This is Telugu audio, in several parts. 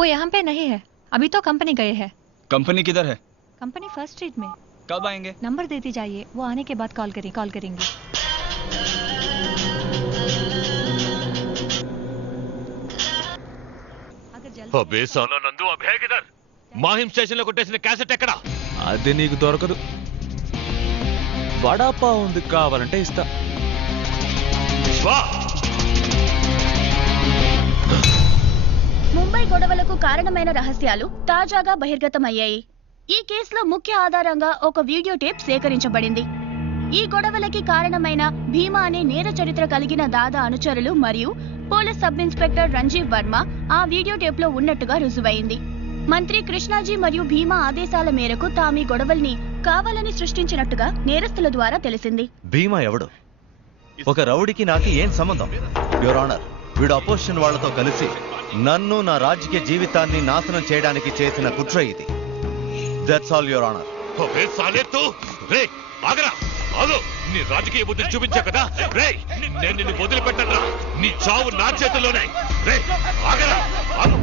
वो यहाँ पे नहीं है अभी तो कंपनी गए हैं कंपनी किधर है कंपनी फर्स्ट स्ट्रीट में कब आएंगे नंबर देती जाइए वो आने के बाद कॉल करें कॉल करेंगे अगर जल्दी అబే సాలా నందు అబ్ హే కిధర్ మాహిం స్టేషన్ లో కొట్టేసిన క్యాసెట్ ఎక్కడ అది నీకు దొరకదు వడాపా ఉంది కావాలంటే ఇస్తా వా ముంబై గొడవలకు కారణమైన రహస్యాలు తాజాగా బహిర్గతమయ్యాయి. ఈ కేసులో ముఖ్య ఆధారంగా ఒక వీడియో టేప్ సేకరించబడింది. ఈ గొడవలకి కారణమైన భీమా అనే నేర చరిత్ర కలిగిన దాదా అనుచరులు మరియు police sub inspector Ranjeev Varma ఆ వీడియో టేప్లో ఉన్నట్టుగా రుజువైంది. మంత్రి కృష్ణాజీ మరియు భీమా ఆదేశాల మేరకు తామీ గొడవల్ని కావాలని సృష్టించినట్టుగా నేరస్తుల ద్వారా తెలిసింది. భీమా ఎవడు? ఒక రౌడీకి నాకు ఏం సంబంధం? యువర్ ఆనర్ వీడు అపోజిషన్ వాళ్ళతో కలిసి నన్ను నా రాజకీయ జీవితాన్ని నాశనం చేయడానికి చేసిన కుట్ర ఇది. దట్స్ ఆల్ యువర్ ఆనర్ రే నీ రాజకీయ బుద్ధి చూపించా కదా? రే నేను నిన్ను వదిలిపెట్టరా నీ చావు నా చేతుల్లోనే. రే ఆగరా. ఆగు.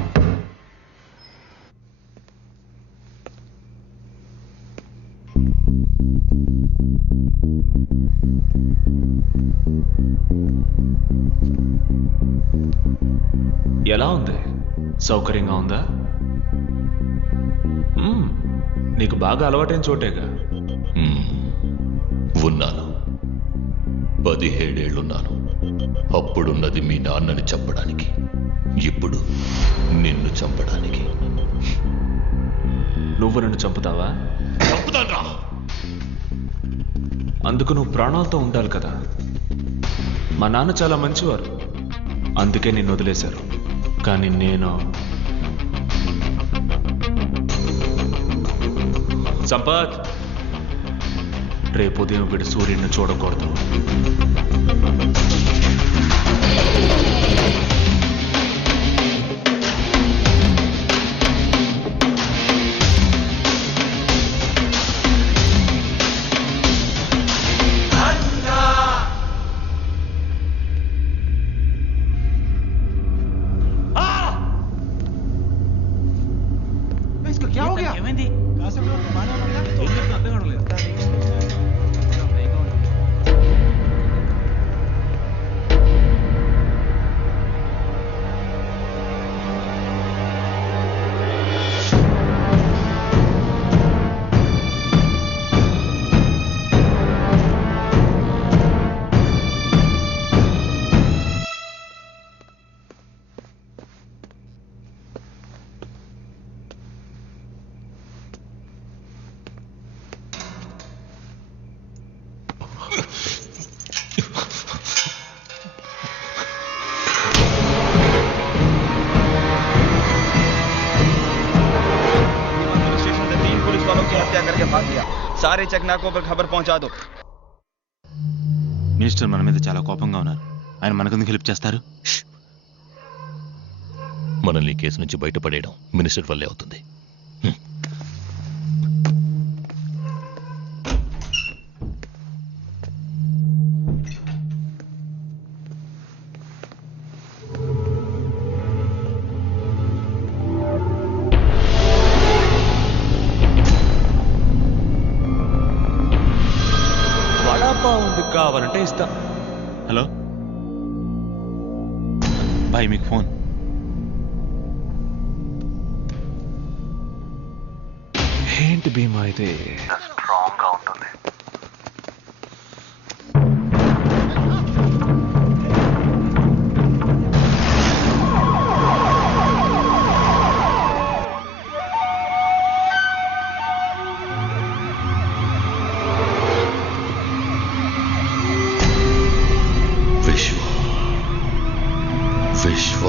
ఎలా ఉంది? సౌకర్యంగా ఉందా. నీకు బాగా అలవాటైన చోటేగా. ఉన్నాను. పదిహేడేళ్ళున్నాను అప్పుడున్నది మీ నాన్నని చంపడానికి. ఇప్పుడు నిన్ను చంపడానికి. నువ్వు నన్ను చంపుతావా? చంపుతాను అందుకు నువ్వు ప్రాణాలతో ఉండాలి కదా. మా నాన్న చాలా మంచివారు. అందుకే నిన్ను వదిలేశారు. కానీ నేను సంపత్! రేపు ఉదయం వీడు సూర్యుడిని చూడకూడదు. ఏమైంది? కాసేపు మానవులు అర్థం కావడం లేదు. సారే చక్నాకో పర్ ఖబర్ పహుంచా దో మినిస్టర్ మన మీద చాలా కోపంగా ఉన్నారు ఆయన మనకెందుకు హెల్ప్ చేస్తారు మనల్ని కేసు నుంచి బయటపడేయడం మినిస్టర్ వల్లే అవుతుంది కావాలంటే ఇస్తా. హలో? బాయ్ మీకు ఫోన్. ఏంటి భీమా అయితే Vishwa Vishwa.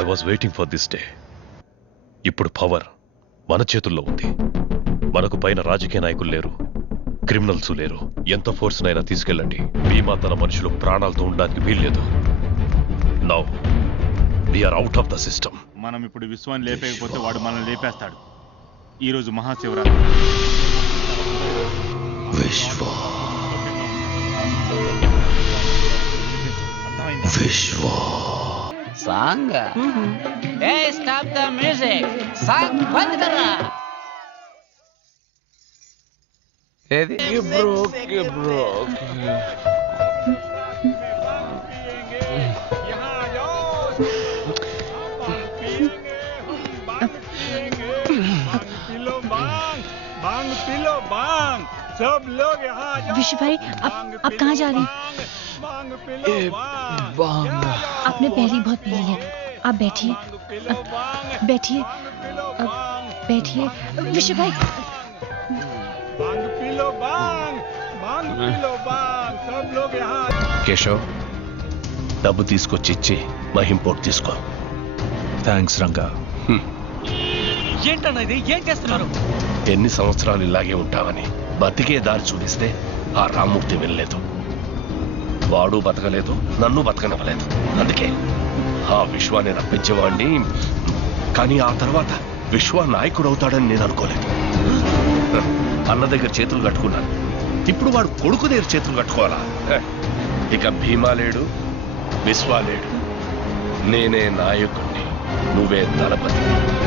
I was waiting for this day ఇప్పుడు పవర్ మన చేతుల్లో ఉంది. మనకు పైన రాజకీయ నాయకులు లేరు. క్రిమినల్స్ లేరు. ఎంత ఫోర్స్నైనా తీసుకెళ్ళండి. భీమా తన మనుషులు ప్రాణాలతో ఉండడానికి వీల్లేదు. Now we are out of the system మనం ఇప్పుడు విశ్వాన్ని లేపేయకపోతే వాడు మనల్ని లేపేస్తాడు. ఈరోజు మహాశివరాత్రి. విశ్వ. అర్థమైందా విశ్వ. సాంగ్. ఏ స్టాప్ ద మ్యూజిక్ సాంగ్ బంద్ కర్రా. ఏది? बांग पिलो बांग सब लोग यहाँ आ जाओ विशु भाई आप आप कहाँ जा रहे हैं बांग पिलो बांग आपने पहली बहुत पी ली है आप बैठिए पिलो बांग बैठिए पिलो अब बांग बैठिए विशु भाई बांग पिलो बांग बांग पिलो बांग सब लोग यहाँ आ जाओ। కేశవ్ డబ్బు తీసుకొచ్చి ఇచ్చి మహింపోటు తీసుకో థ్యాంక్స్ రంగా ఏంటన్నా ఇది ఏం చేస్తున్నారు ఎన్ని సంవత్సరాలు ఇలాగే ఉంటావని బతికే దారి చూపిస్తే ఆ రామ్మూర్తి వెళ్ళలేదు. వాడు బతకలేదు నన్ను బతకనివ్వలేదు. అందుకే ఆ విశ్వాన్ని రప్పించేవాడిని. కానీ ఆ తర్వాత విశ్వ నాయకుడు అవుతాడని నేను అనుకోలేదు. అన్న దగ్గర చేతులు కట్టుకున్నాను. ఇప్పుడు వాడు కొడుకు దగ్గర చేతులు కట్టుకోవాలా? ఇక భీమా లేడు విశ్వ లేడు. నేనే నాయకుడిని నువ్వే దళపతి.